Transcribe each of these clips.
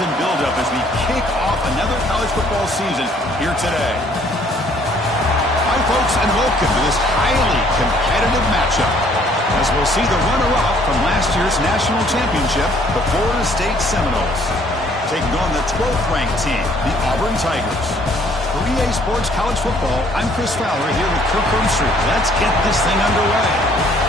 buzz and buildup as we kick off another college football season here today. Hi, folks, and welcome to this highly competitive matchup as we'll see the runner-up from last year's national championship, the Florida State Seminoles, taking on the 12th-ranked team, the Auburn Tigers. For EA Sports College Football, I'm Chris Fowler here with Kirk Hermstreet. Let's get this thing underway.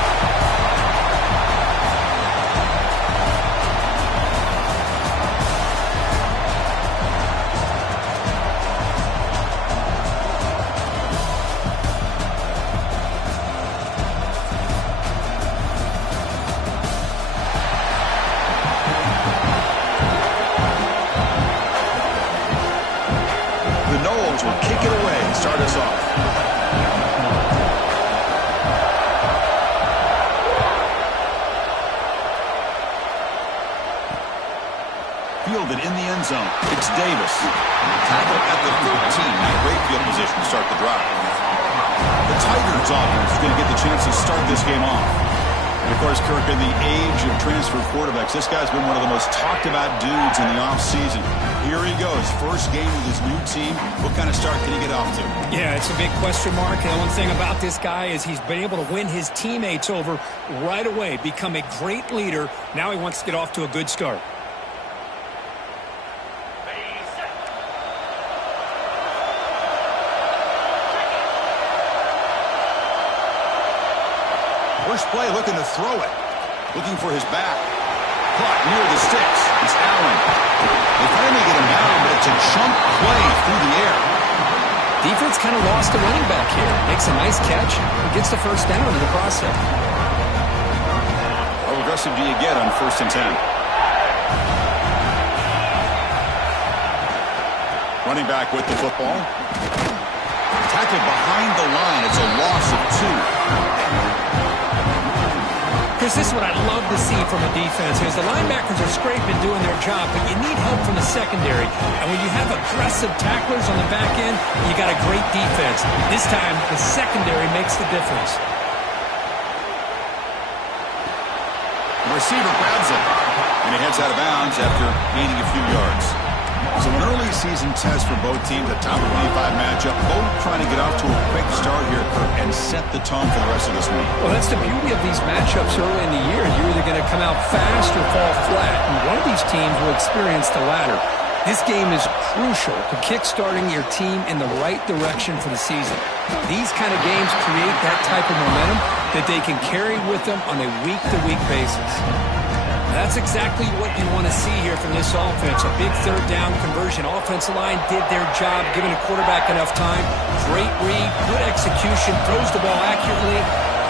Will kick it away and start us off. Fielded in the end zone. It's Davis. Tackle at the 13. Now great field position to start the drive. The Tigers offense is going to get the chance to start this game off. And of course, Kirk, in the age of transfer quarterbacks, this guy's been one of the most talked about dudes in the offseason. Here he goes, first game with his new team. What kind of start can he get off to? Yeah, it's a big question mark. And the one thing about this guy is he's been able to win his teammates over right away, become a great leader. Now he wants to get off to a good start. First play, looking to throw it. Looking for his back. Caught near the sticks. It's Allen. They finally get him down, but it's a chunk play through the air. Defense kind of lost a running back here. Makes a nice catch and gets the first down in the process. How aggressive do you get on 1st and 10? Running back with the football. Tackled behind the line. It's a loss of 2. Chris, this is what I love to see from a defense is the linebackers are scraping, doing their job, but you need help from the secondary. And when you have aggressive tacklers on the back end, you got a great defense. This time, the secondary makes the difference. The receiver grabs it, and he heads out of bounds after gaining a few yards. So an early season test for both teams, a top 25 matchup, both trying to get off to a quick start here, Kirk, and set the tone for the rest of this week. Well, that's the beauty of these matchups early in the year. You're either going to come out fast or fall flat, and one of these teams will experience the latter. This game is crucial to kick-starting your team in the right direction for the season. These kind of games create that type of momentum that they can carry with them on a week-to-week basis. That's exactly what you want to see here from this offense. A big third down conversion. Offensive line did their job, giving a quarterback enough time. Great read, good execution, throws the ball accurately.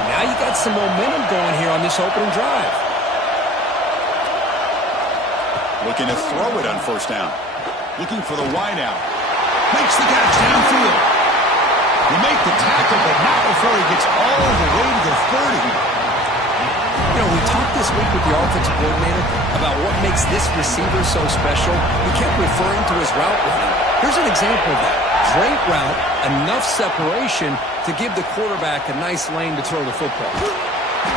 Now you got some momentum going here on this opening drive. Looking to throw it on 1st down. Looking for the wide out. Makes the catch downfield. He makes the tackle, but not before he gets all the way to the 30. You know, we talked this week with the offensive coordinator about what makes this receiver so special. He kept referring to his route running. Here's an example of that. Great route, enough separation to give the quarterback a nice lane to throw the football.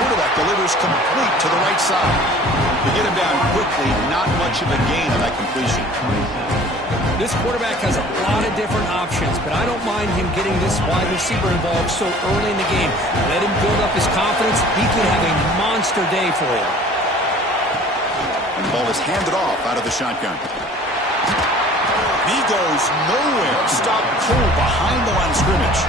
Quarterback delivers complete to the right side. To get him down quickly, not much of a gain on that completion. This quarterback has a lot of different options, but I don't mind him getting this wide receiver involved so early in the game. Let him build up his confidence. He could have a monster day for you. And the ball is handed off out of the shotgun. He goes nowhere. Stopped cold behind the line of scrimmage.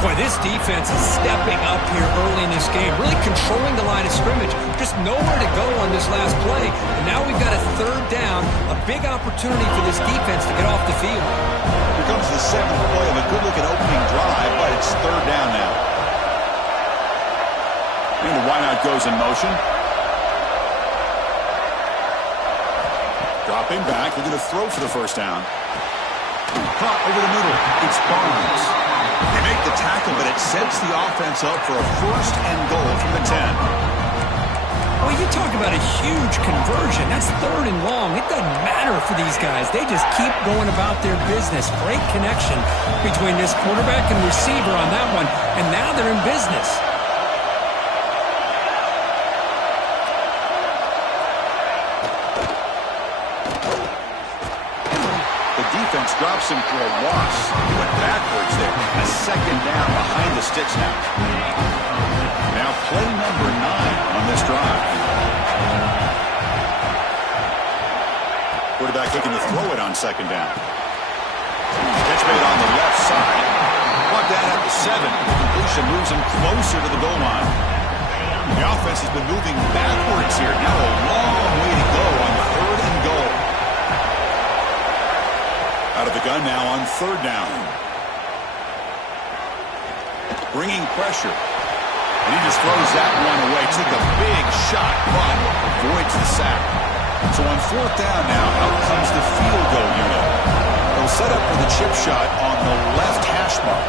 Boy, this defense is stepping up here early in this game, really controlling the line of scrimmage. Just nowhere to go on this last play. And now we've got a 3rd down, a big opportunity for this defense to get off the field. Here comes the 7th play of a good-looking opening drive, but it's 3rd down now. And the wideout goes in motion. Dropping back, looking to throw for the 1st down. Caught over the middle. It's Barnes. They make the tackle, but it sets the offense up for a 1st and goal from the 10. Well, you talk about a huge conversion. That's 3rd and long. It doesn't matter for these guys. They just keep going about their business. Great connection between this quarterback and receiver on that one, and now they're in business. defense drops him for a loss. He went backwards there. A second down behind the sticks now. Now play number 9 on this drive. Quarterback looking to throw it on second down. Catch made on the left side. Brought down at the 7. The completion moves him closer to the goal line. The offense has been moving backwards here. Now a long way to go on 3rd and goal. Out of the gun now on 3rd down. Bringing pressure. And he just throws that one away. Took a big shot, but avoids the sack. So on 4th down now, out comes the field goal unit. They'll set up for the chip shot on the left hash mark.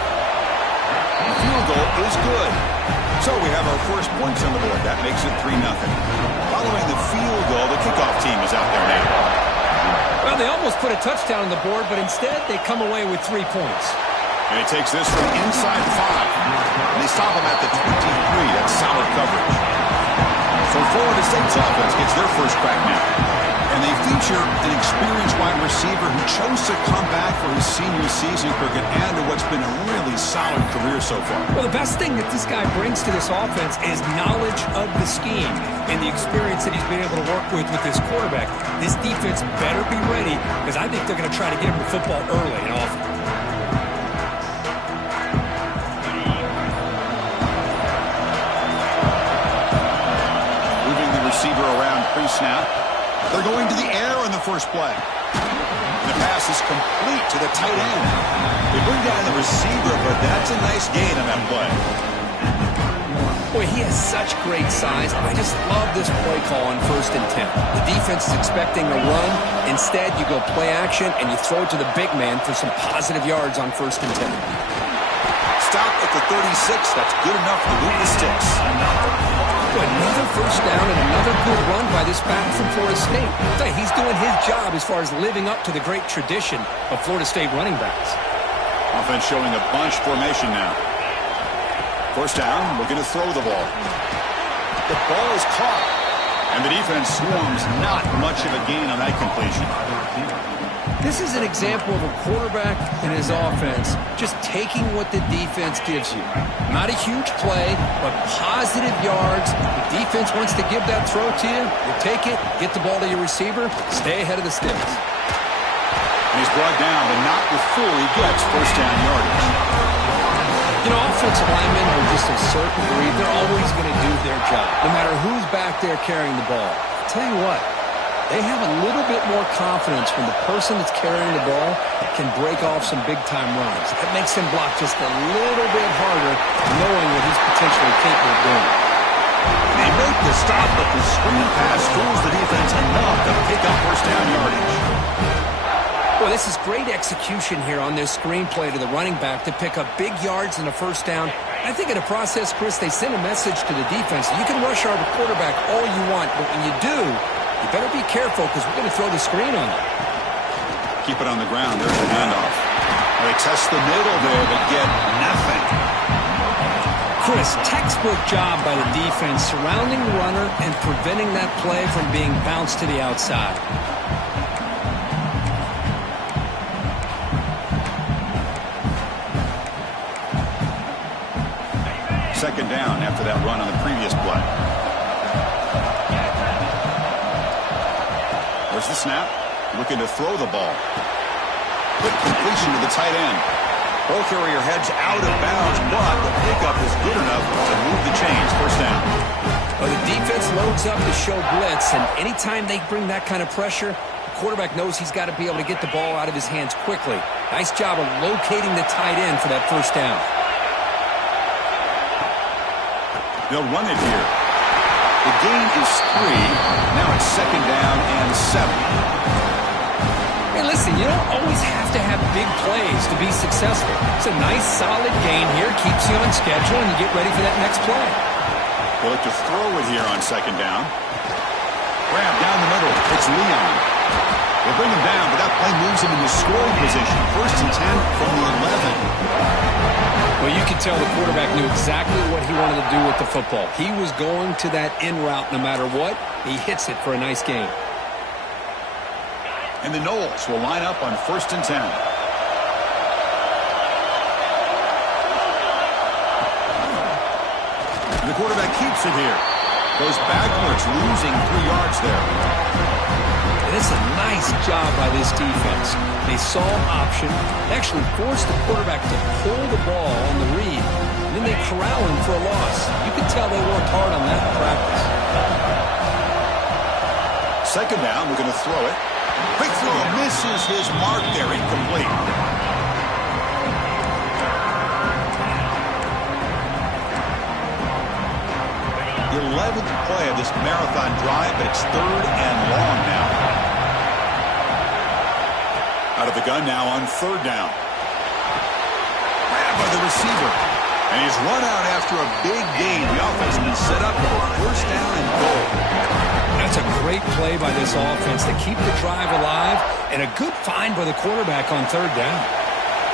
The field goal is good. So we have our first points on the board. That makes it 3-0. Following the field goal, the kickoff team is out there now. Well, they almost put a touchdown on the board, but instead they come away with 3 points. And he takes this from inside 5. And they stop him at the 23. That's solid coverage. So Florida State's offense gets their first crack now. And they feature an experienced wide receiver who chose to come back for his senior season, Kirk, and add to what's been a really solid career so far. Well, the best thing that this guy brings to this offense is knowledge of the scheme and the experience that he's been able to work with this quarterback. This defense better be ready, because I think they're going to try to get him the football early and often. Moving the receiver around pre-snap. They're going to the air on the first play. And the pass is complete to the tight end. They bring down the receiver, but that's a nice gain on that play. Boy, he has such great size. I just love this play call on 1st and 10. The defense is expecting a run. Instead, you go play action, and you throw it to the big man for some positive yards on 1st and 10. Stop at the 36. That's good enough to move the sticks. Another first down and another good run by this back from Florida State. He's doing his job as far as living up to the great tradition of Florida State running backs. Offense showing a bunch formation now. First down, looking to throw the ball. The ball is caught. And the defense swarms, not much of a gain on that completion. This is an example of a quarterback and his offense just taking what the defense gives you. Not a huge play, but positive yards. The defense wants to give that throw to you. You take it, get the ball to your receiver, stay ahead of the sticks. And he's brought down, but not before he gets first down yardage. You know, offensive linemen are just a certain breed. They're always going to do their job, no matter who's back there carrying the ball. I'll tell you what. They have a little bit more confidence when the person that's carrying the ball can break off some big-time runs. That makes him block just a little bit harder, knowing what he's potentially capable of doing. They make the stop, but the screen pass fools the defense enough to pick up first down yardage. Well, this is great execution here on this screen play to the running back to pick up big yards and a first down. I think in the process, Chris, they send a message to the defense. You can rush our quarterback all you want, but when you do, you better be careful because we're going to throw the screen on you. Keep it on the ground. There's the handoff. They test the middle there, but get nothing. Chris, textbook job by the defense surrounding the runner and preventing that play from being bounced to the outside. Second down after that run on the previous play. There's the snap. Looking to throw the ball. Quick completion to the tight end. Ball carrier heads out of bounds, but the pickup is good enough to move the chains. First down. Well, the defense loads up to show blitz, and anytime they bring that kind of pressure, the quarterback knows he's got to be able to get the ball out of his hands quickly. Nice job of locating the tight end for that first down. They'll run it here. The gain is 3. Now it's second down and 7. Hey, listen, you don't always have to have big plays to be successful. It's a nice, solid gain here. Keeps you on schedule, and you get ready for that next play. They'll look to throw it here on second down. Grab down the middle. It's Leon. They'll bring him down, but that play moves him into scoring position. First and 10 from the 11. Well, you can tell the quarterback knew exactly what he wanted to do with the football. He was going to that in route no matter what. He hits it for a nice gain. And the Knowles will line up on 1st and 10. And the quarterback keeps it here. Goes backwards, losing 3 yards there. And it's a nice job by this defense. They saw an option, actually forced the quarterback to pull the ball on the read, and then they corral him for a loss. You can tell they worked hard on that in practice. 2nd down, we're going to throw it. Quick throw, misses his mark there, incomplete. The 11th play of this marathon drive, but it's 3rd and long now. Out of the gun now on 3rd down. Grabbed by the receiver. And he's run out after a big gain. The offense has been set up for 1st down and goal. That's a great play by this offense to keep the drive alive, and a good find by the quarterback on 3rd down.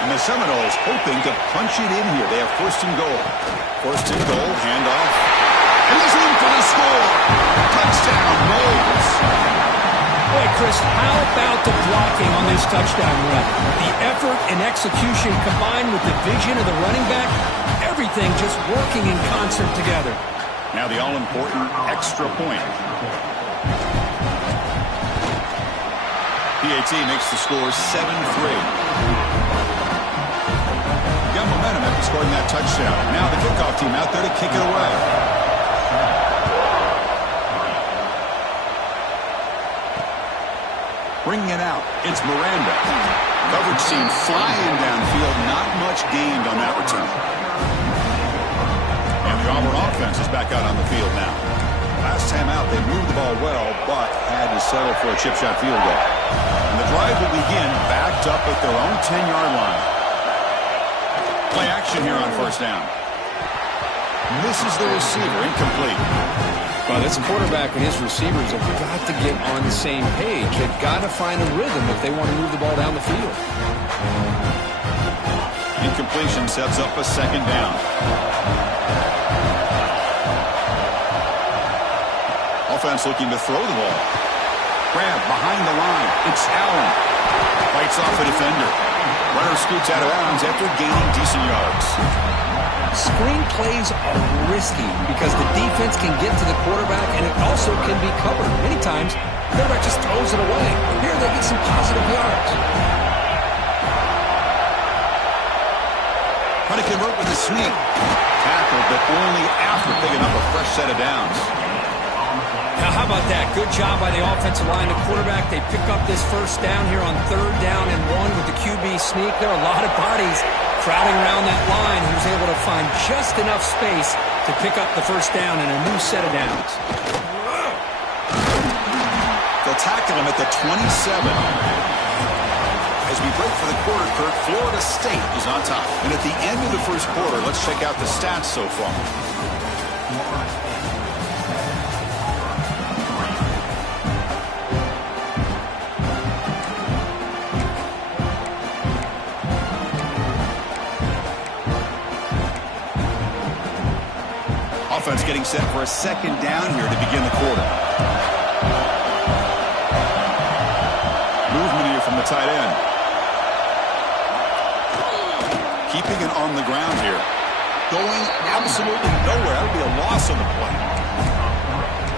And the Seminoles hoping to punch it in here. They have 1st and goal. 1st and goal, handoff. And he's in for the score. Touchdown, Knowles. Boy, Chris, how about the blocking on this touchdown run? The effort and execution combined with the vision of the running back, everything just working in concert together. Now the all-important extra point. PAT makes the score 7-3. Got momentum after scoring that touchdown. Now the kickoff team out there to kick it away. Bringing it out, it's Miranda. Coverage team flying downfield, not much gained on that return. And the Auburn offense is back out on the field now. Last time out, they moved the ball well, but had to settle for a chip shot field goal. And the drive will begin backed up at their own 10-yard line. Play action here on 1st down. Misses the receiver, incomplete. Well, this quarterback and his receivers have got to get on the same page. They've got to find a rhythm if they want to move the ball down the field. Incompletion sets up a 2nd down. Offense looking to throw the ball. Grab behind the line. It's Allen. Fights off a defender. Runner scoots out of bounds after gaining decent yards. Screen plays are risky because the defense can get to the quarterback and it also can be covered. Many times, the quarterback just throws it away. Here they get some positive yards. Trying to convert with a sneak. Tackled, but only after picking up a fresh set of downs. Now, how about that? Good job by the offensive line. The quarterback, they pick up this 1st down here on 3rd down and 1 with the QB sneak. There are a lot of bodies crowding around that line. He was able to find just enough space to pick up the 1st down and a new set of downs. They'll tackle him at the 27. As we break for the quarter, Kirk, Florida State is on top. And at the end of the 1st quarter, let's check out the stats so far. Offense getting set for a 2nd down here to begin the quarter. Movement here from the tight end. Keeping it on the ground here. Going absolutely nowhere. That would be a loss on the play.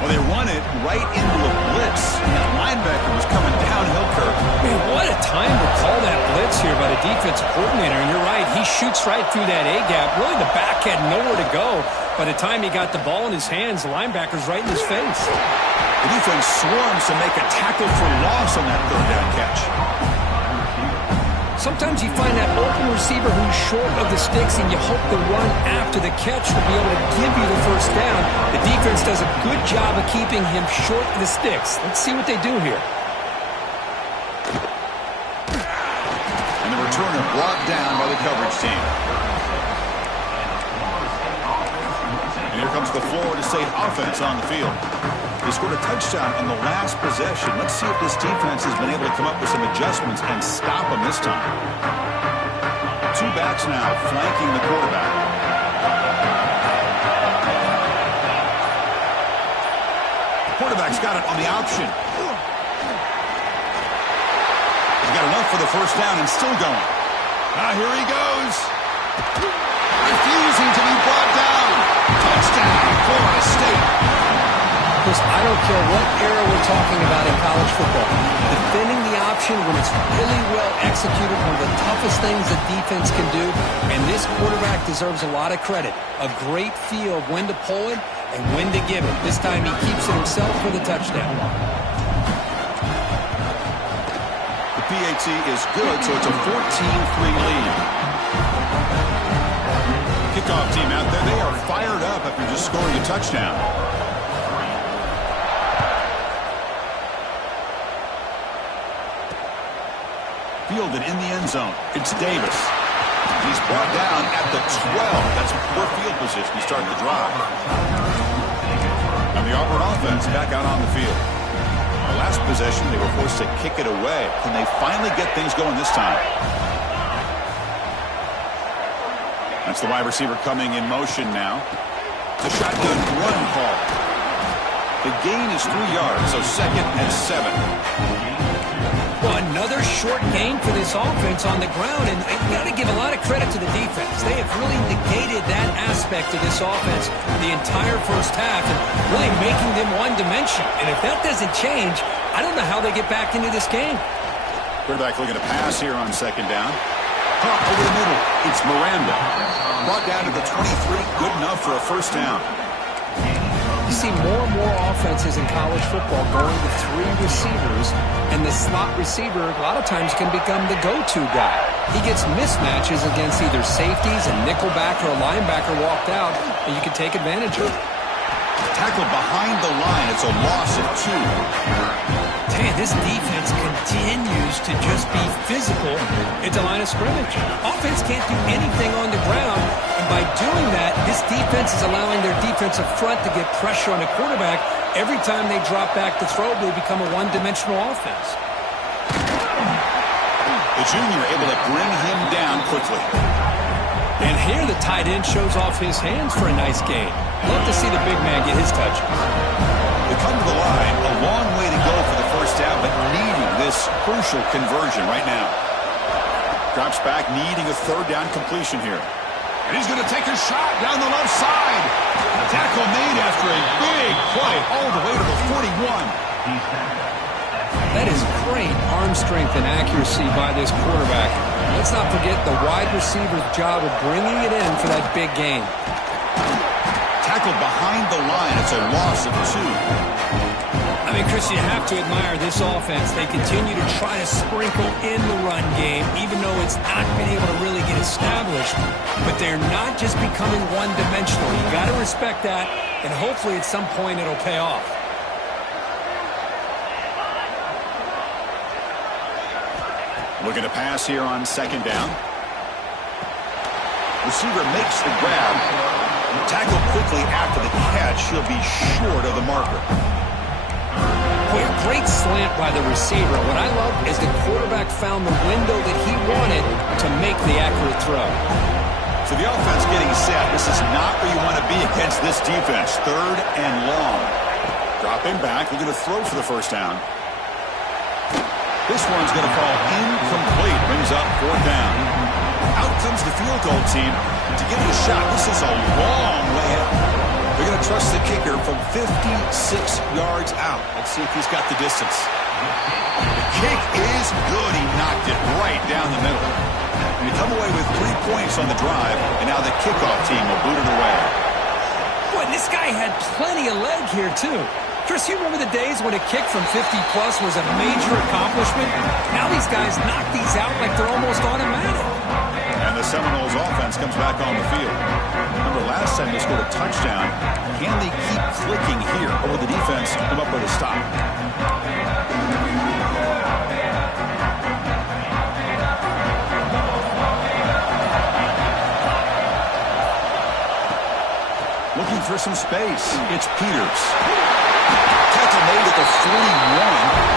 Well, they run it right into a blitz. And that linebacker was coming downhill, Kirk. Man, what a time to call that blitz here by the defensive coordinator. And you're right, he shoots right through that A-gap. Really, the back had nowhere to go. By the time he got the ball in his hands, the linebacker's right in his face. The defense swarms to make a tackle for loss on that 3rd down catch. Sometimes you find that open receiver who's short of the sticks, and you hope the run after the catch will be able to give you the 1st down. The defense does a good job of keeping him short of the sticks. Let's see what they do here. And the returner brought down by the coverage team. And here comes the Florida State offense on the field. They scored a touchdown on the last possession. Let's see if this defense has been able to come up with some adjustments and stop them this time. 2 backs now flanking the quarterback. The quarterback's got it on the option. for the first down and still going. Here he goes. Refusing to be brought down. Touchdown, Florida State. Chris, I don't care what era we're talking about in college football. Defending the option when it's really well executed, one of the toughest things a defense can do, and this quarterback deserves a lot of credit. A great feel of when to pull it and when to give it. This time he keeps it himself for the touchdown. The PAT is good, so it's a 14-3 lead. Kickoff team out there, they are fired up after just scoring a touchdown. Fielded in the end zone. It's Davis. He's brought down at the 12. That's poor field position to start the drive. And the Auburn offense back out on the field. The last possession, they were forced to kick it away. Can they finally get things going this time? That's the wide receiver coming in motion now. The shotgun run call. The gain is 3 yards, so 2nd and 7. Well, another short gain for this offense on the ground, and you got to give a lot of credit to the defense. They have really negated that aspect of this offense the entire first half and really making them one-dimensional. And if that doesn't change, I don't know how they get back into this game. Quarterback looking to pass here on 2nd down. Caught over the middle. It's Miranda. Brought down to the 23. Good enough for a first down. You see more and more offenses in college football going to 3 receivers, and the slot receiver a lot of times can become the go-to guy. He gets mismatches against either safeties, a nickelback, or a linebacker walked out, and you can take advantage of it. Tackled behind the line. It's a loss of 2. Man, this defense continues to just be physical at the line of scrimmage. Offense can't do anything on the ground, and by doing that, this defense is allowing their defensive front to get pressure on the quarterback. Every time they drop back to throw, they become a one-dimensional offense. The junior able to bring him down quickly. And here the tight end shows off his hands for a nice gain. Love to see the big man get his touches. They come to the line, a long way to go for the first down, but needing this crucial conversion right now. Drops back, needing a 3rd down completion here. And he's going to take a shot down the left side. A tackle made after a big play all the way to the 41. That is great arm strength and accuracy by this quarterback. Let's not forget the wide receiver's job of bringing it in for that big gain. Tackled behind the line. It's a loss of 2. I mean, Chris, you have to admire this offense. They continue to try to sprinkle in the run game, even though it's not been able to really get established. But they're not just becoming one-dimensional. You got to respect that, and hopefully at some point it'll pay off. Looking to pass here on 2nd down. Receiver makes the grab. Tackled quickly after the catch. He'll be short of the marker. Boy, a great slant by the receiver. What I love is the quarterback found the window that he wanted to make the accurate throw. So the offense getting set. This is not where you want to be against this defense. 3rd and long. Dropping back. Looking to throw for the first down. This one's going to fall incomplete. Brings up 4th down. Out comes the field goal team to give it a shot. This is a long way out. They're going to trust the kicker from 56 yards out. Let's see if he's got the distance. The kick is good. He knocked it right down the middle. And they come away with 3 points on the drive, and now the kickoff team will boot it away. Boy, this guy had plenty of leg here, too. Chris, you remember the days when a kick from 50-plus was a major accomplishment? Now these guys knock these out like they're almost automatic. And the Seminoles offense comes back on the field. Remember, last time they scored a touchdown. Can they keep clicking here, or will the defense come up with a stop? Looking for some space. It's Peters. Tackle made at the 41.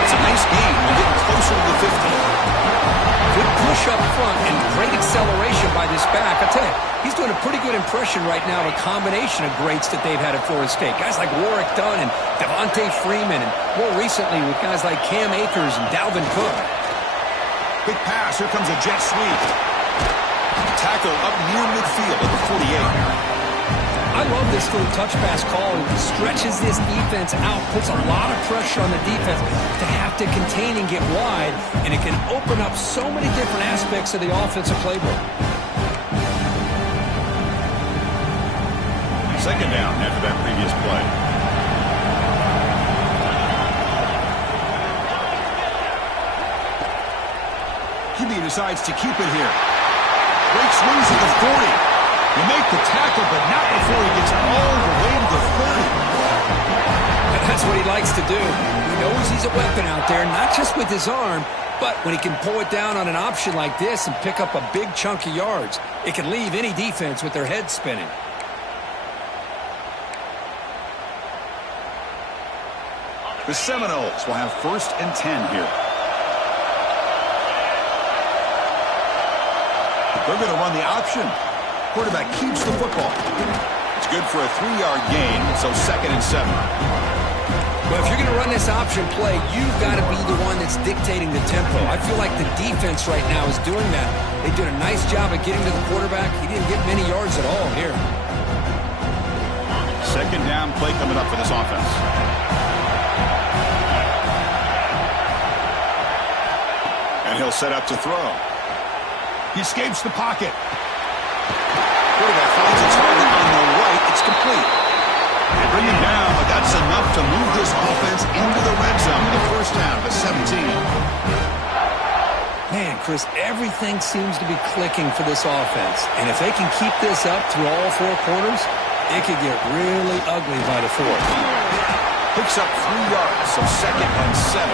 It's a nice gain. We're getting closer to the 50. Good push up front and great acceleration by this back. I tell you, he's doing a pretty good impression right now of a combination of greats that they've had at Florida State. Guys like Warwick Dunn and Devontae Freeman, and more recently with guys like Cam Akers and Dalvin Cook. Big pass. Here comes a jet sweep. Tackle up near midfield at the 48. I love this little touch pass call. It stretches this defense out, puts a lot of pressure on the defense to have to contain and get wide, and it can open up so many different aspects of the offensive playbook. Second down after that previous play. QB decides to keep it here. Breaks loose at the 40. You make the tackle, but not before he gets all the way to the 30. That's what he likes to do. He knows he's a weapon out there, not just with his arm, but when he can pull it down on an option like this and pick up a big chunk of yards, it can leave any defense with their head spinning. The Seminoles will have 1st and 10 here. They're going to run the option. Quarterback keeps the football. It's good for a 3-yard gain, so 2nd and 7. Well, if you're going to run this option play, you've got to be the one that's dictating the tempo. I feel like the defense right now is doing that. They did a nice job of getting to the quarterback. He didn't get many yards at all here. 2nd down play coming up for this offense. And he'll set up to throw. He escapes the pocket. Quarterback finds a target on the right. It's complete. They bring him down, but that's enough to move this offense into the red zone. The first down to 17. Man, Chris, everything seems to be clicking for this offense. And if they can keep this up through all 4 quarters, it could get really ugly by the 4th. Picks up 3 yards, so 2nd and 7.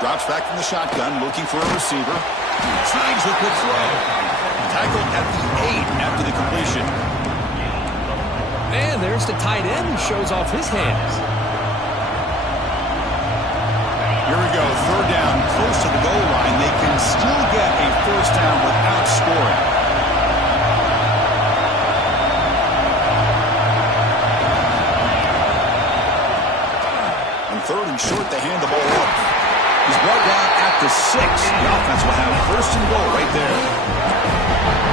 Drops back from the shotgun, looking for a receiver. Tries a quick throw. Tackled at the 8 after the completion. And there's the tight end who shows off his hands. Here we go, 3rd down, close to the goal line. They can still get a 1st down without scoring. On 3rd and short, they hand the ball off. He's brought down at the 6. The offense will have 1st and goal right there.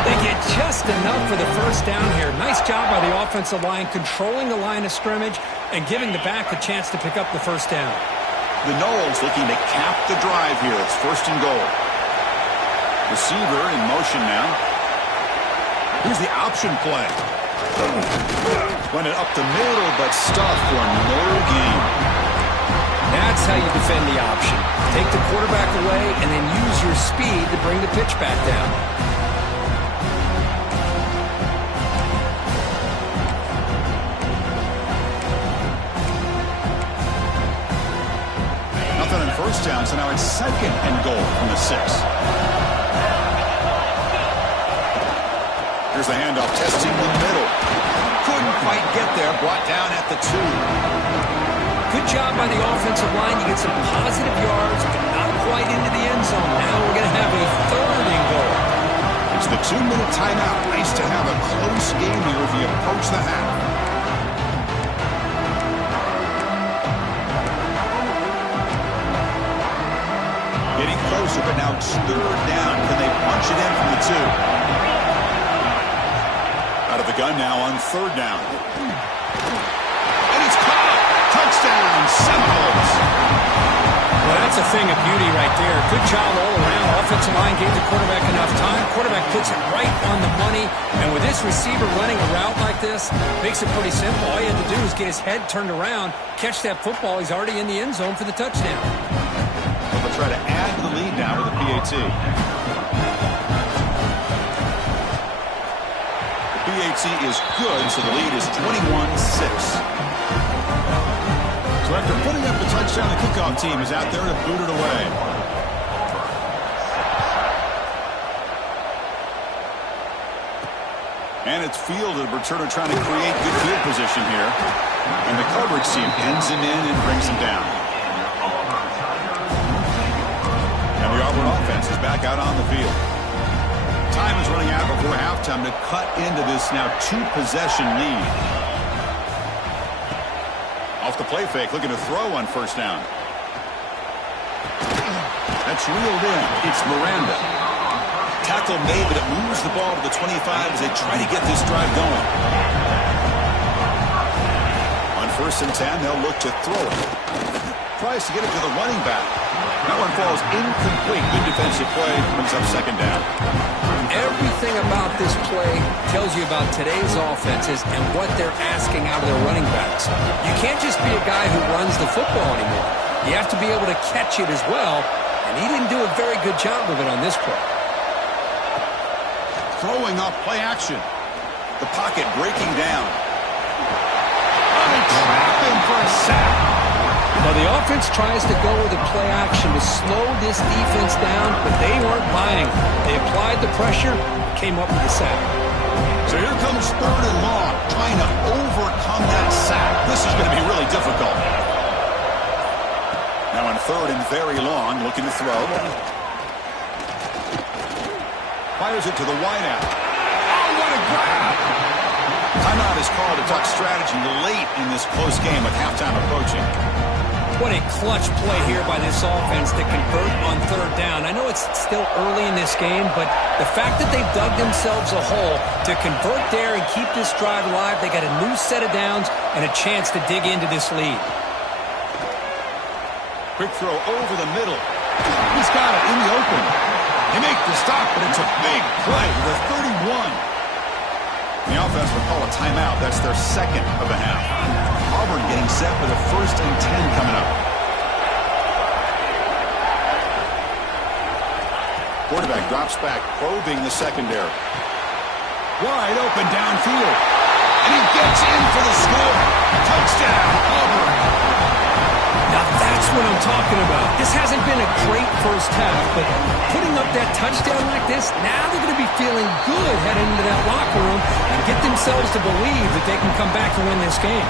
They get just enough for the 1st down here. Nice job by the offensive line, controlling the line of scrimmage and giving the back a chance to pick up the 1st down. The Noles looking to cap the drive here. It's 1st and goal. Receiver in motion now. Here's the option play. Run it up the middle, but stuffed for no gain. That's how you defend the option. Take the quarterback away and then use your speed to bring the pitch back down. Nothing on 1st down, so now it's 2nd and goal from the 6. Here's the handoff, testing the middle. Couldn't quite get there, brought down at the 2. Good job by the offensive line. You get some positive yards, but not quite into the end zone. Now we're going to have a 3rd and goal. It's the 2-minute timeout. Nice to have a close game here as we approach the half. Getting closer, but now it's 3rd down. Can they punch it in from the 2? Out of the gun now on 3rd down. And it's caught! Touchdown, Seminoles! Well, that's a thing of beauty right there. Good job all around. Offensive line gave the quarterback enough time. Quarterback puts it right on the money. And with this receiver running a route like this, makes it pretty simple. All you have to do is get his head turned around, catch that football. He's already in the end zone for the touchdown. They'll try to add to the lead now with a PAT. The PAT is good, so the lead is 21-6. So after putting up the touchdown, the kickoff team is out there to boot it away. And it's fielded. Returner trying to create good field position here. And the coverage team ends him in and brings him down. back out on the field. Time is running out before halftime to cut into this now 2-possession lead. Off the play fake, looking to throw on first down. That's reeled in. It's Miranda. Tackle made, but it moves the ball to the 25 as they try to get this drive going. On first and 10, they'll look to throw it. Tries to get it to the running back. That one falls incomplete. Good defensive play. Brings up second down. Everything about this play tells you about today's offenses and what they're asking out of their running backs. You can't just be a guy who runs the football anymore. You have to be able to catch it as well, and he didn't do a very good job of it on this play. Throwing off play action. The pocket breaking down. Trap him for a sack. Well, the offense tries to go with a play action to slow this defense down, but they weren't buying. They applied the pressure, came up with the sack. So here comes third and long, trying to overcome that sack. This is going to be really difficult. Now on third and very long, looking to throw. Fires it to the wideout. Oh, what a grab! Timeout is called to talk strategy late in this close game with halftime approaching. What a clutch play here by this offense to convert on third down. I know it's still early in this game, but the fact that they've dug themselves a hole to convert there and keep this drive alive, they got a new set of downs and a chance to dig into this lead. Quick throw over the middle. He's got it in the open. They make the stop, but it's a big play to the 31. The offense will call a timeout. That's their second of the half. Auburn getting set for the first and 10 coming up. Quarterback drops back, probing the secondary. Wide open downfield. And he gets in for the score. Touchdown, Auburn. Now that's what I'm talking about. This hasn't been a great first half, but putting up that touchdown like this, now they're going to be feeling good heading into that locker room and get themselves to believe that they can come back and win this game.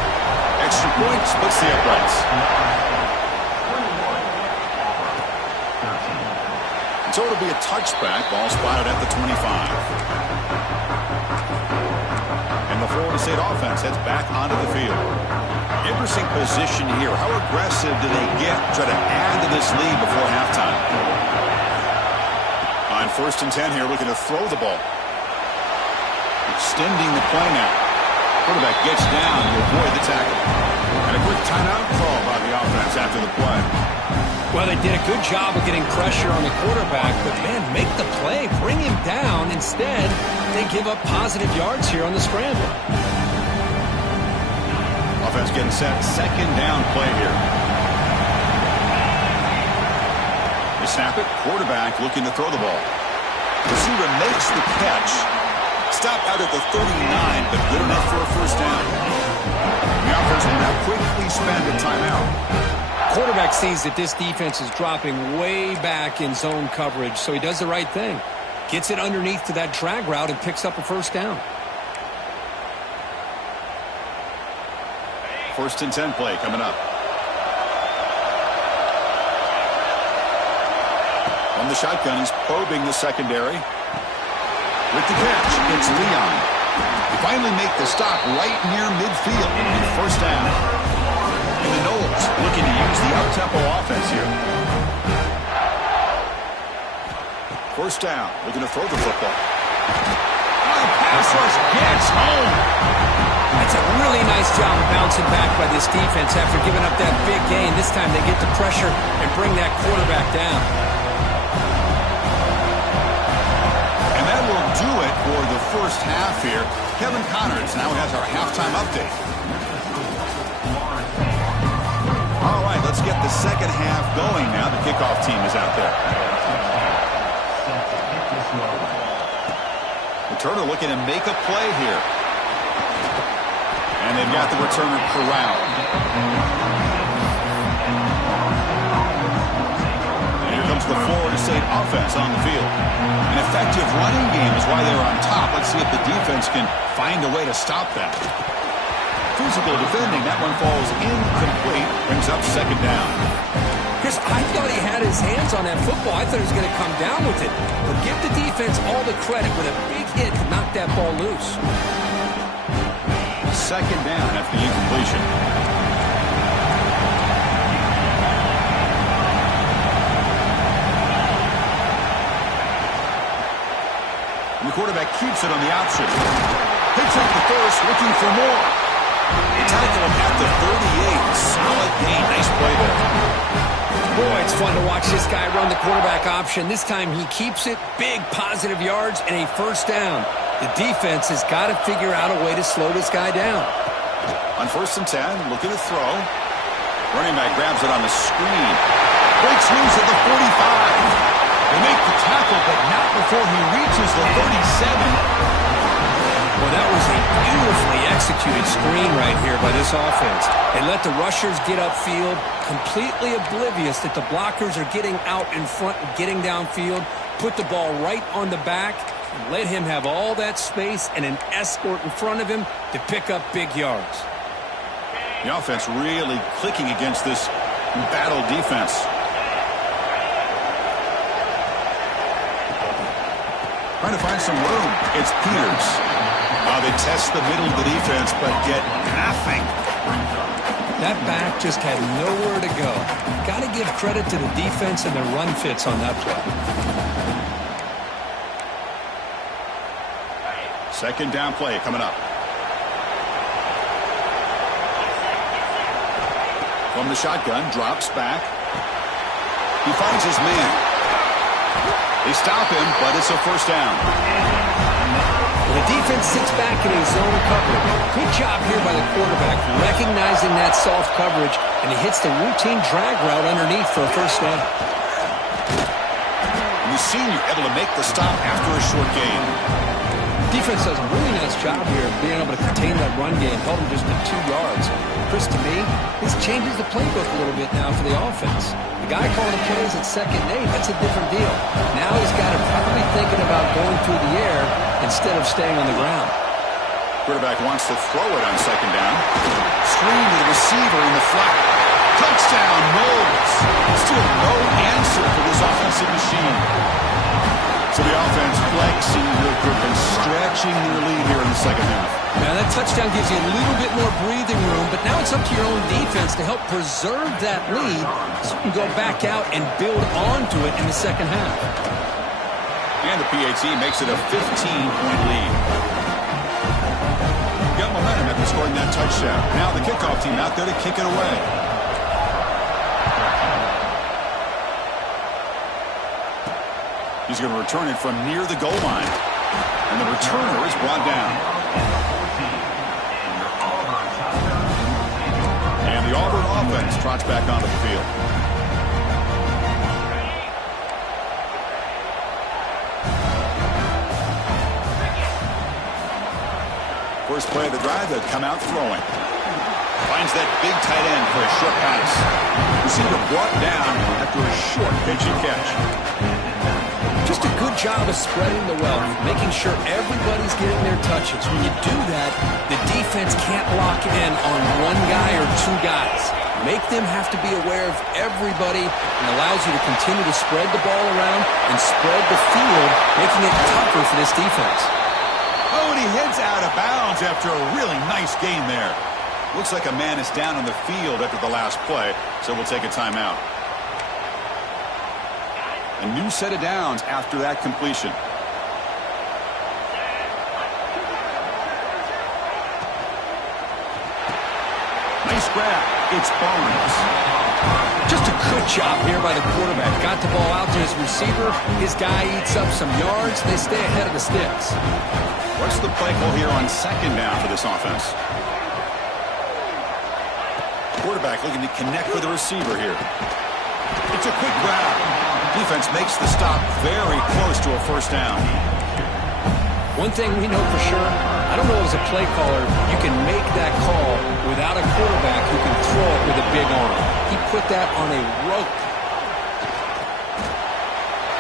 Extra point splits the uprights. So it'll be a touchback. Ball spotted at the 25. And the Florida State offense heads back onto the field. Interesting position here. How aggressive do they get to try to add to this lead before halftime? On first and 10 here, looking to throw the ball. Extending the play now. Quarterback gets down to avoid the tackle. And a quick timeout call by the offense after the play. Well, they did a good job of getting pressure on the quarterback, but, man, make the play. Bring him down. Instead, they give up positive yards here on the scramble. Offense getting set. Second down play here. They snap it. Quarterback looking to throw the ball. Receiver makes the catch. Stop out at the 39, but good enough for a first down. The offense will now quickly spend a timeout. Quarterback sees that this defense is dropping way back in zone coverage, so he does the right thing. Gets it underneath to that drag route and picks up a first down. First and 10 play coming up. On the shotgun, he's probing the secondary. With the catch, it's Leon. They finally make the stop right near midfield. And first down. And the Noles looking to use the up-tempo offense here. First down, looking to throw the football. Oh, pass rush gets home. That's a really nice job of bouncing back by this defense after giving up that big gain. This time they get the pressure and bring that quarterback down. And that will do it for the first half here. Kevin Connors now has our halftime update. All right, let's get the second half going now. The kickoff team is out there. Returner looking to make a play here. And they've got the returner corralled. And here comes the Florida State offense on the field. An effective running game is why they're on top. Let's see if the defense can find a way to stop that. Physical defending. That one falls incomplete. Brings up second down. Chris, I thought he had his hands on that football. I thought he was going to come down with it. But give the defense all the credit with a big hit to knock that ball loose. Second down after the incompletion. And the quarterback keeps it on the option. Picks up the first, looking for more. Tackle him at the 38. Solid gain. Nice play there. Boy, it's fun to watch this guy run the quarterback option. This time he keeps it, big positive yards, and a first down. The defense has got to figure out a way to slow this guy down. On 1st and 10, looking to throw. Running back grabs it on the screen. Breaks loose at the 45. They make the tackle, but not before he reaches the 37. Well, that was a beautifully executed screen right here by this offense. They let the rushers get upfield, completely oblivious that the blockers are getting out in front and getting downfield, put the ball right on the back, and let him have all that space and an escort in front of him to pick up big yards. The offense really clicking against this embattled defense. Trying to find some room. It's Peters. They test the middle of the defense, but get nothing. That back just had nowhere to go. Got to give credit to the defense and their run fits on that play. Second down play coming up. From the shotgun, drops back. He finds his man. They stop him, but it's a first down. The defense sits back in a zone coverage. Good job here by the quarterback, recognizing that soft coverage, and he hits the routine drag route underneath for a first down. And the senior able to make the stop after a short gain. Defense does a really nice job here of being able to contain that run game, held him just to 2 yards. Chris, to me, this changes the playbook a little bit now for the offense. The guy calling the plays at 2nd and 8, that's a different deal. Now he's got to probably thinking about going through the air instead of staying on the ground. Quarterback wants to throw it on 2nd down. Screen to the receiver in the flat. Touchdown, Knowles. Still no answer for this offensive machine. So the offense flexing real quick and stretching their lead here in the second half. Now that touchdown gives you a little bit more breathing room, but now it's up to your own defense to help preserve that lead so you can go back out and build onto it in the second half. And the PAT makes it a 15-point lead. Got momentum after scoring that touchdown. Now the kickoff team out there to kick it away. He's going to return it from near the goal line. And the returner is brought down. And the Auburn offense trots back onto the field. First play of the drive, they'll come out throwing. Finds that big tight end for a short pass. Receiver brought down after a short pitch and catch. Just a good job of spreading the wealth, making sure everybody's getting their touches. When you do that, the defense can't lock in on one guy or 2 guys. Make them have to be aware of everybody and allows you to continue to spread the ball around and spread the field, making it tougher for this defense. Oh, and he heads out of bounds after a really nice gain there. Looks like a man is down on the field after the last play, so we'll take a timeout. A new set of downs after that completion. Nice grab. It's Barnes. Just a good job here by the quarterback. Got the ball out to his receiver. His guy eats up some yards. They stay ahead of the sticks. What's the play call here on 2nd down for this offense? Quarterback looking to connect with the receiver here. It's a quick grab. Defense makes the stop very close to a first down. One thing we know for sure, I don't know as a play caller, you can make that call without a quarterback who can throw it with a big arm. He put that on a rope.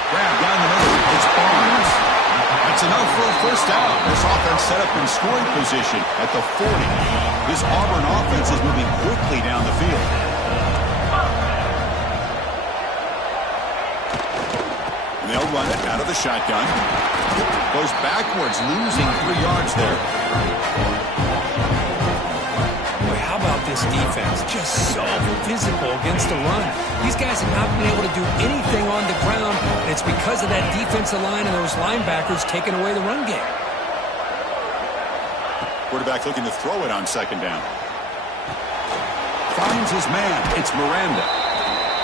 Grab down the middle. It's Barnes. That's enough for a first down. This offense set up in scoring position at the 40. This Auburn offense is moving quickly down the field. They'll run it out of the shotgun. Goes backwards, losing 3 yards there. Boy, how about this defense? Just so physical against the run. These guys have not been able to do anything on the ground, and it's because of that defensive line and those linebackers taking away the run game. Quarterback looking to throw it on second down. Finds his man. It's Miranda.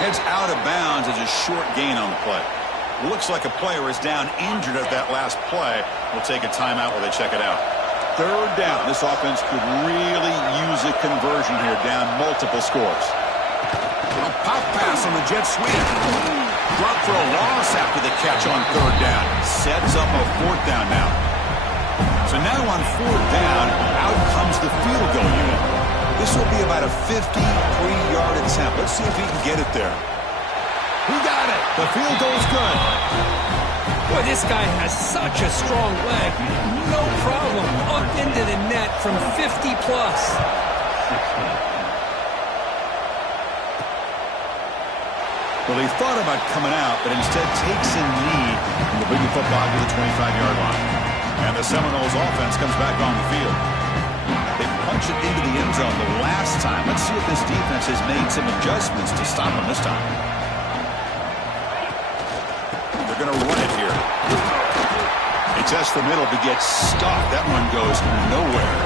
Heads out of bounds as a short gain on the play. Looks like a player is down injured at that last play. We'll take a timeout while they check it out. Third down. This offense could really use a conversion here, down multiple scores. A pop pass on the jet sweep. Drop for a loss after the catch on third down. Sets up a fourth down now. So now on fourth down, out comes the field goal unit. This will be about a 53-yard attempt. Let's see if he can get it there. He got it. The field goal's good. Boy, this guy has such a strong leg. No problem. Up into the net from 50-plus. Well, he thought about coming out, but instead takes a knee and will bring the football to the 25-yard line. And the Seminoles offense comes back on the field. They punched it into the end zone the last time. Let's see if this defense has made some adjustments to stop them this time. They're going to run it here. He tests the middle but gets stuck. That one goes nowhere.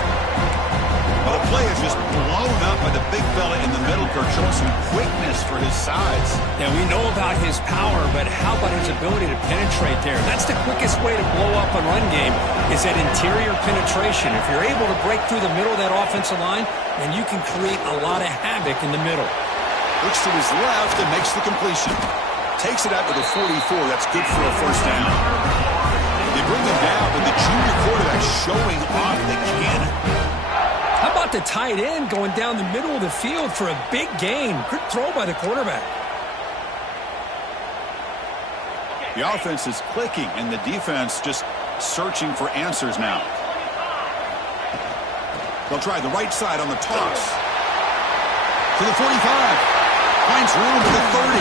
Well, the play is just blown up by the big fella in the middle, Kirk, showing some quickness for his size. Yeah, we know about his power, but how about his ability to penetrate there? That's the quickest way to blow up a run game, is that interior penetration. If you're able to break through the middle of that offensive line, then you can create a lot of havoc in the middle. Looks to his left and makes the completion. Takes it out to the 44. That's good for a first down. They bring him down with the junior quarterback showing off the cannon. How about the tight end going down the middle of the field for a big gain? Good throw by the quarterback. The offense is clicking, and the defense just searching for answers now. They'll try the right side on the toss. To the 45. Finds room to the 30.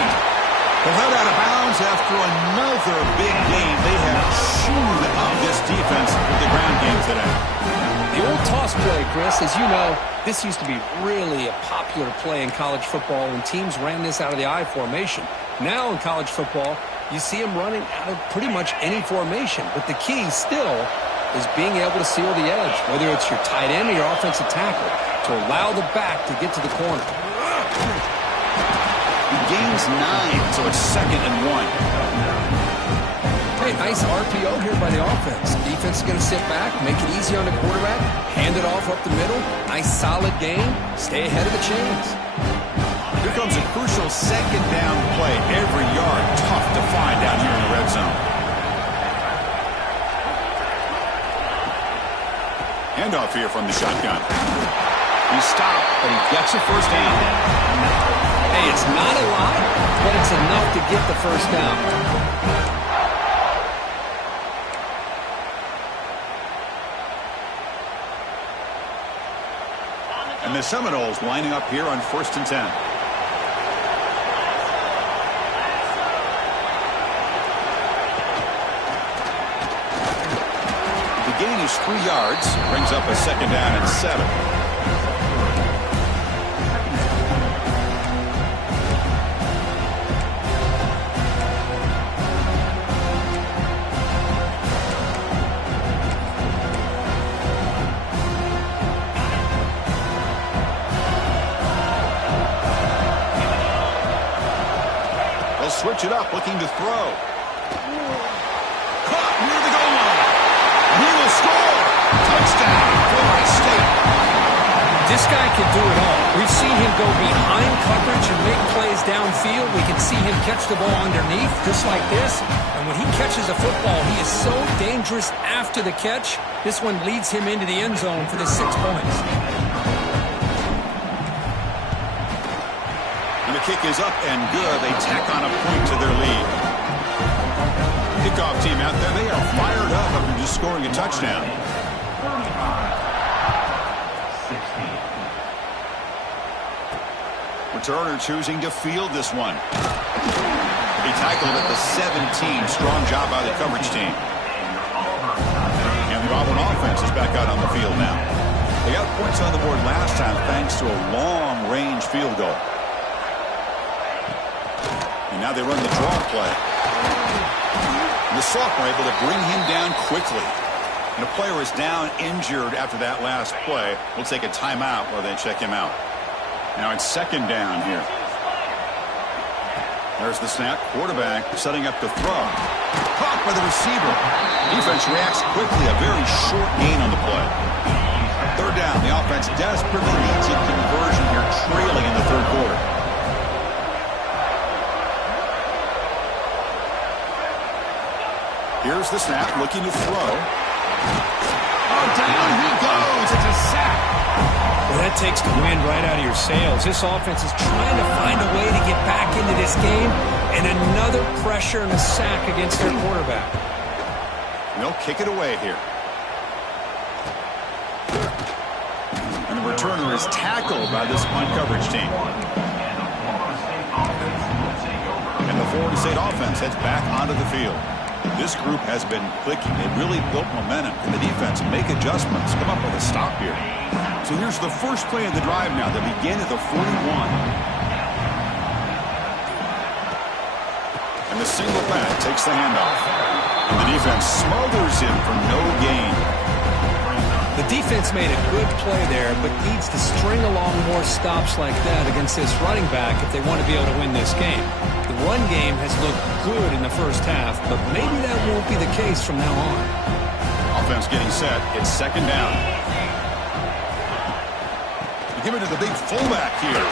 They'll head out of bounds after another big game. They have chewed up this defense with the ground game today. The old toss play, Chris, as you know, this used to be really a popular play in college football when teams ran this out of the I formation. Now in college football, you see them running out of pretty much any formation. But the key still is being able to seal the edge, whether it's your tight end or your offensive tackle, to allow the back to get to the corner. He gains 9, so it's 2nd and 1. Hey, nice RPO here by the offense. Defense is going to sit back, make it easy on the quarterback, hand it off up the middle. Nice solid game. Stay ahead of the chains. Here comes a crucial second down play. Every yard tough to find down here in the red zone. Handoff here from the shotgun. He stopped, but he gets a first down. Hey, it's not a lot, but it's enough to get the first down. And the Seminoles lining up here on 1st and 10. The gain is 3 yards. Brings up a 2nd down and 7. Switch it up, looking to throw. Caught near the goal line. He will score. Touchdown, Florida State. This guy can do it all. We've seen him go behind coverage and make plays downfield. We can see him catch the ball underneath, just like this. And when he catches the football, he is so dangerous after the catch. This one leads him into the end zone for the 6 points. Kick is up and good. They tack on a point to their lead. Kickoff team out there. They are fired up after just scoring a touchdown. Returner choosing to field this one. He tackled at the 17. Strong job by the coverage team. And the Auburn offense is back out on the field now. They got points on the board last time thanks to a long-range field goal. And now they run the draw play. And the sophomore able to bring him down quickly. And the player is down injured after that last play. We'll take a timeout while they check him out. Now it's second down here. There's the snap. Quarterback setting up to throw. Caught by the receiver. Defense reacts quickly. A very short gain on the play. Third down. The offense desperately needs a conversion here, trailing in the third quarter. Here's the snap, looking to throw. Oh, down he goes. It's a sack. Well, that takes the wind right out of your sails. This offense is trying to find a way to get back into this game, and another pressure and a sack against their quarterback. And they'll kick it away here. And the returner is tackled by this punt coverage team. And the Florida State offense heads back onto the field. This group has been clicking. They've really built momentum in the defense. Make adjustments. Come up with a stop here. So here's the first play of the drive now. They begin at the 41. And the single back takes the handoff. And the defense smothers him for no gain. The defense made a good play there, but needs to string along more stops like that against this running back if they want to be able to win this game. The run game has looked good in the first half, but maybe that won't be the case from now on. Offense getting set. It's second down. They give it to the big fullback here.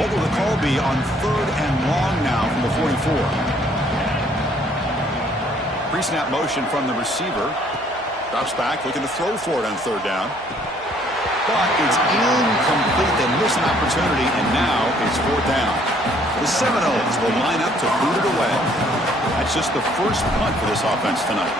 What will the call be on third and long now from the 44? Pre-snap motion from the receiver. Drops back, looking to throw for it on third down. But it's incomplete. They miss an opportunity, and now it's fourth down. The Seminoles will line up to boot it away. That's just the first punt for this offense tonight.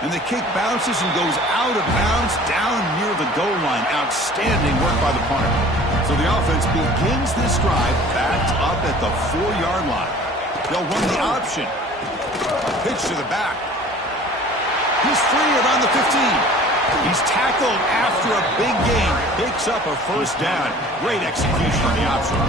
And the kick bounces and goes out of bounds down near the goal line. Outstanding work by the punter. So the offense begins this drive backed up at the 4-yard line. They'll run the option. Pitch to the back. He's free around the 15. He's tackled after a big gain. Picks up a first down. Great execution on the option.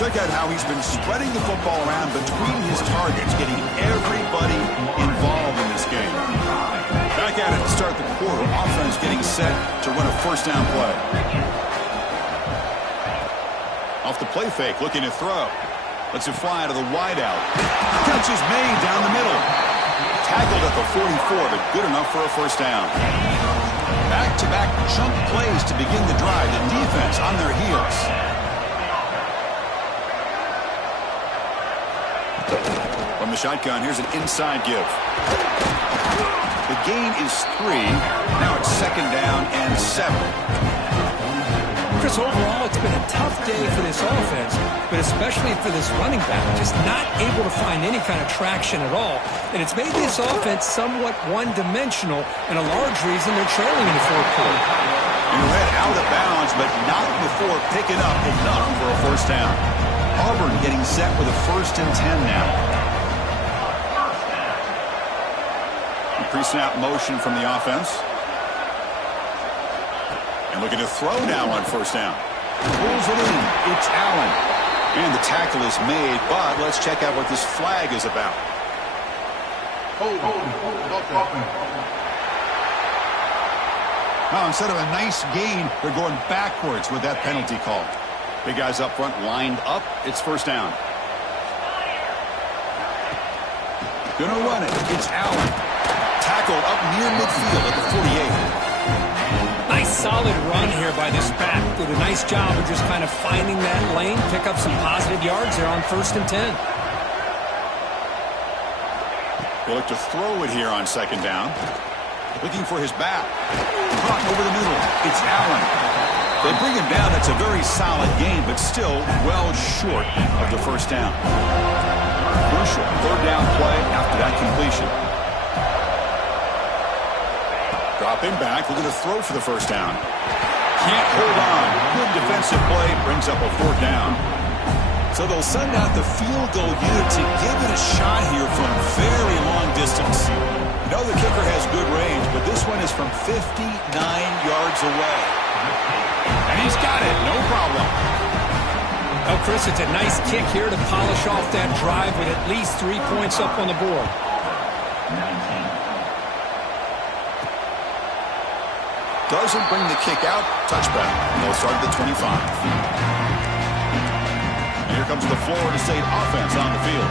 Check out how he's been spreading the football around between his targets, getting everybody involved in this game. Back at it to start the quarter. Offense getting set to run a first down play. Off the play fake, looking to throw. Lets it fly to the wideout. Catch is made down the middle. Tackled at the 44, but good enough for a first down. Back-to-back chunk plays to begin the drive. The defense on their heels. From the shotgun, here's an inside give. The gain is 3. Now it's second down and 7. Chris, overall, it's been a tough day for this offense, but especially for this running back, just not able to find any kind of traction at all. And it's made this offense somewhat one-dimensional, and a large reason they're trailing in the fourth quarter. You head out of bounds, but not before picking up enough for a first down. Auburn getting set with a first and 10 now. Pre-snap motion from the offense. And looking to throw now on first down. Pulls it in. It's Allen. And the tackle is made, but let's check out what this flag is about. Now, instead of a nice gain, they're going backwards with that penalty call. Big guys up front lined up. It's first down. Gonna run it. It's Allen. Tackled up near midfield at the 48. Nice solid run here by this back. Did a nice job of just kind of finding that lane, pick up some positive yards there on first and 10. He'll look to throw it here on second down. Looking for his back. Caught over the middle. It's Allen. They bring him down. That's a very solid game, but still well short of the first down. Crucial third down play after that completion. Dropping back, looking to throw for the first down. Can't hold on. Good defensive play, brings up a fourth down. So they'll send out the field goal unit to give it a shot here from very long distance. You know the kicker has good range, but this one is from 59 yards away. And he's got it, no problem. Oh, Chris, it's a nice kick here to polish off that drive with at least 3 points up on the board. Doesn't bring the kick out. Touchback. And they'll start at the 25. And here comes the Florida State offense on the field.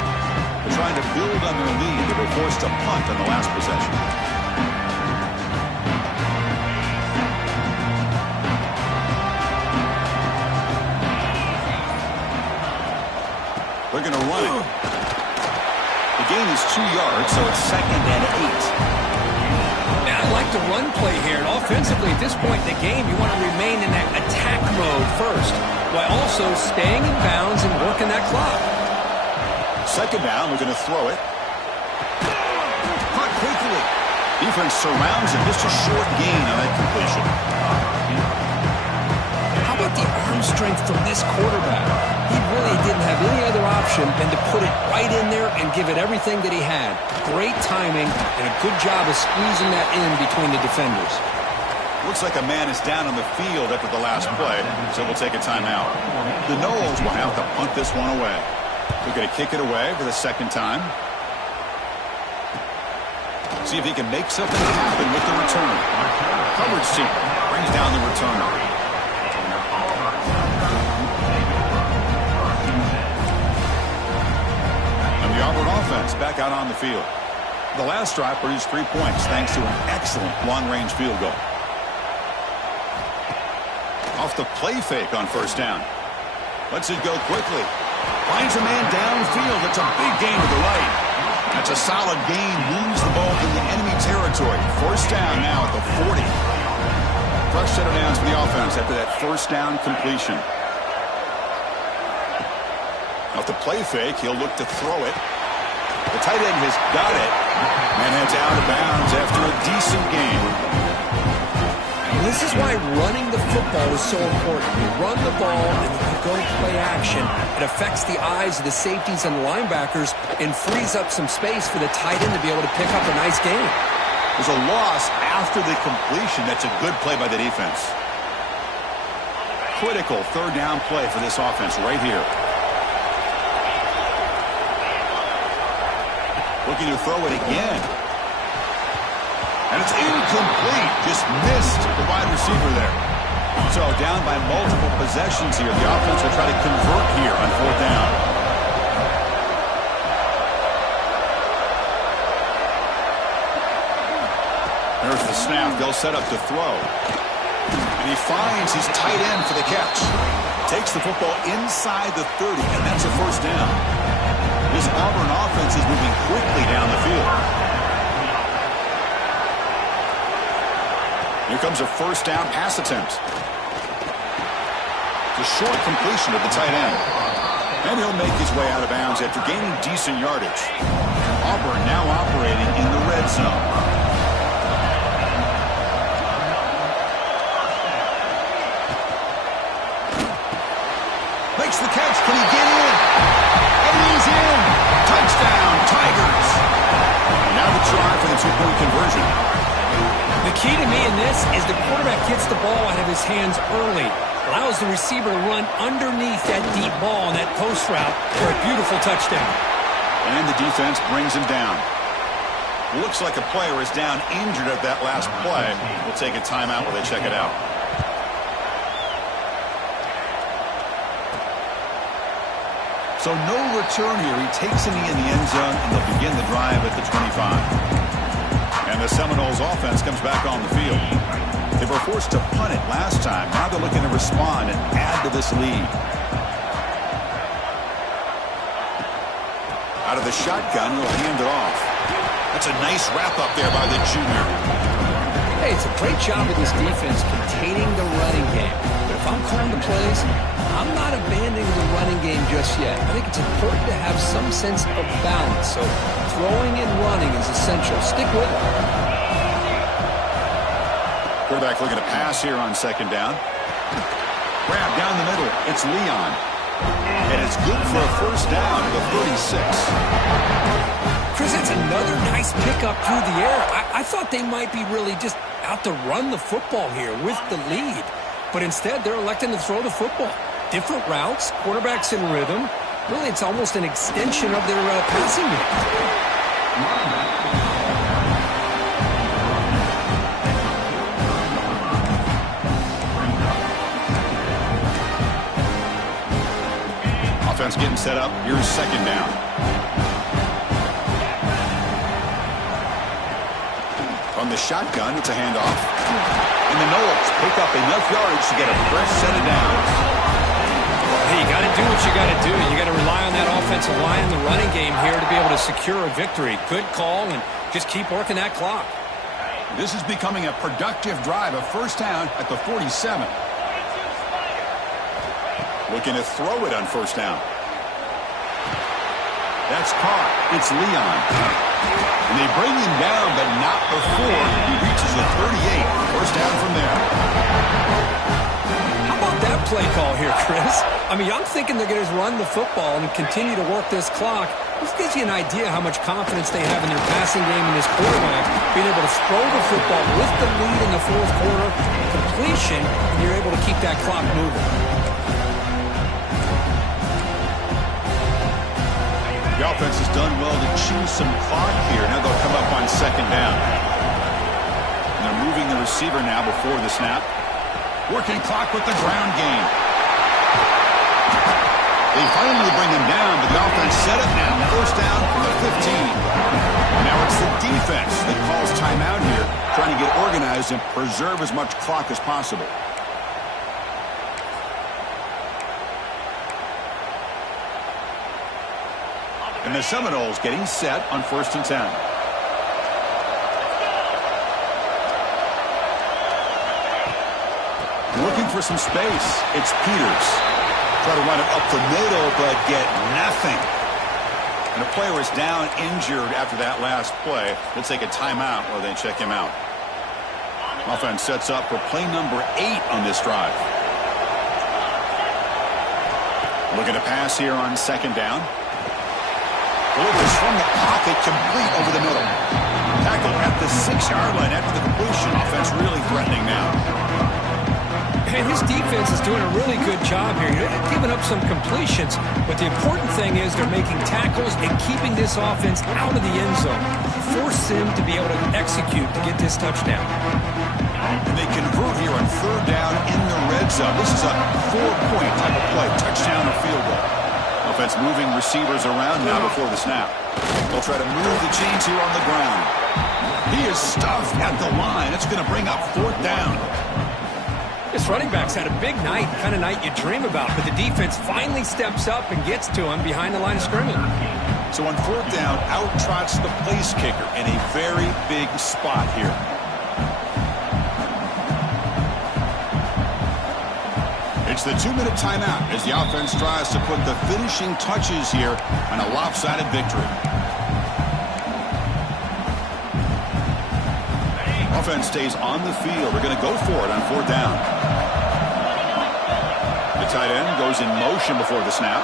They're trying to build on their lead. They were forced to punt on the last possession. They're going to run it. The gain is 2 yards, so it's 2nd and 8. I like the run play here, and offensively at this point in the game, you want to remain in that attack mode first, while also staying in bounds and working that clock. Second down, we're going to throw it. Caught quickly. Defense surrounds him. Just a short gain on that completion. How about the arm strength from this quarterback? He really didn't have any other option than to put it right in there and give it everything that he had. Great timing and a good job of squeezing that in between the defenders. Looks like a man is down on the field after the last play, so we'll take a timeout. The Noles will have to punt this one away. They're going to kick it away for the second time. See if he can make something happen with the return. Coverage team brings down the returner. The Auburn offense back out on the field. The last drive produced 3 points thanks to an excellent long-range field goal. Off the play fake on first down. Lets it go quickly. Finds a man downfield. It's a big gain to the right. That's a solid gain. Moves the ball into enemy territory. First down now at the 40. Fresh set of downs for the offense after that first down completion. Off the play fake, he'll look to throw it. The tight end has got it. And it's out of bounds after a decent game. And this is why running the football is so important. You run the ball and you go play action. It affects the eyes of the safeties and the linebackers and frees up some space for the tight end to be able to pick up a nice gain. There's a loss after the completion. That's a good play by the defense. Critical third down play for this offense right here. Looking to throw it again. And it's incomplete. Just missed the wide receiver there. So down by multiple possessions here. The offense will try to convert here on fourth down. There's the snap. They'll set up to throw. And he finds his tight end for the catch. Takes the football inside the 30, and that's a first down. This Auburn offense is moving quickly down the field. Here comes a first down pass attempt. The short completion of the tight end. And he'll make his way out of bounds after gaining decent yardage. Auburn now operating in the red zone. Makes the catch. Can he get in? And he's in. Touchdown, Tigers. And now the try for the two-point conversion. The key to me in this is the quarterback gets the ball out of his hands early. Allows the receiver to run underneath that deep ball on that post route for a beautiful touchdown. And the defense brings him down. Looks like a player is down injured at that last play. We'll take a timeout while they check it out. So no return here. He takes a knee in the end zone, and they'll begin the drive at the 25. And the Seminoles offense comes back on the field. They were forced to punt it last time. Now they're looking to respond and add to this lead. Out of the shotgun, he'll hand it off. That's a nice wrap-up there by the junior. Hey, it's a great job of this defense containing the running game. But if I'm calling the plays, I'm not abandoning the running game just yet. I think it's important to have some sense of balance. So throwing and running is essential. Stick with it. Quarterback looking to pass here on second down. Grab down the middle. It's Leon. And it's good for a first down to the 36. Chris, that's another nice pickup through the air. I thought they might be really just out to run the football here with the lead. But instead, they're electing to throw the football. Different routes, quarterbacks in rhythm. Really, it's almost an extension of their passing game. Offense getting set up. Here's second down. From the shotgun, it's a handoff. And the Noles pick up enough yards to get a fresh set of downs. Hey, you got to do what you got to do. You got to rely on that offensive line in the running game here to be able to secure a victory. Good call, and just keep working that clock. This is becoming a productive drive. A first down at the 47. Looking to throw it on first down. That's caught. It's Leon. And they bring him down, but not before he reaches the 38. First down from there. How about that play call here, Chris? I mean, I'm thinking they're going to run the football and continue to work this clock. This gives you an idea how much confidence they have in their passing game and this quarterback being able to throw the football with the lead in the fourth quarter, completion, and you're able to keep that clock moving. The offense has done well to choose some clock here. Now they'll come up on second down. And they're moving the receiver now before the snap. Working clock with the ground game. They finally bring him down, but the offense set up now. First down from the 15. Now it's the defense that calls timeout here, trying to get organized and preserve as much clock as possible. And the Seminoles getting set on first and 10. Looking for some space. It's Peters. Try to run it up the middle, but get nothing. And a player is down injured after that last play. They'll take a timeout while they check him out. Offense sets up for play number 8 on this drive. Looking to pass here on second down. Delivers from the pocket, complete over the middle. Tackle at the 6-yard line after the completion. Offense really threatening now. And his defense is doing a really good job here. They're giving up some completions, but the important thing is they're making tackles and keeping this offense out of the end zone. Force him to be able to execute to get this touchdown. And they convert here on third down in the red zone. This is a 4-point type of play, touchdown or field goal. Offense moving receivers around now before the snap. They'll try to move the chains here on the ground. He is stuffed at the line. It's going to bring up fourth down. This running back's had a big night, the kind of night you dream about, but the defense finally steps up and gets to him behind the line of scrimmage. So on fourth down, out trots the place kicker in a very big spot here. It's the 2-minute timeout as the offense tries to put the finishing touches here on a lopsided victory. Offense stays on the field. They're going to go for it on fourth down. The tight end goes in motion before the snap.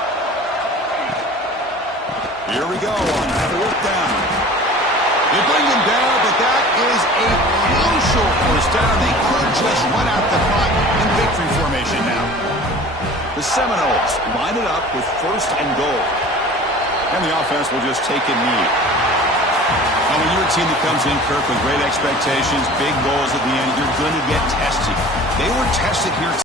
Here we go on fourth down. They bring him down, but that is a crucial first down. They could just run out the clock in victory formation now. The Seminoles line it up with first and goal. And the offense will just take a knee. Now, when you're a team that comes in, Kirk, with great expectations, big goals at the end, you're going to get tested. They were tested here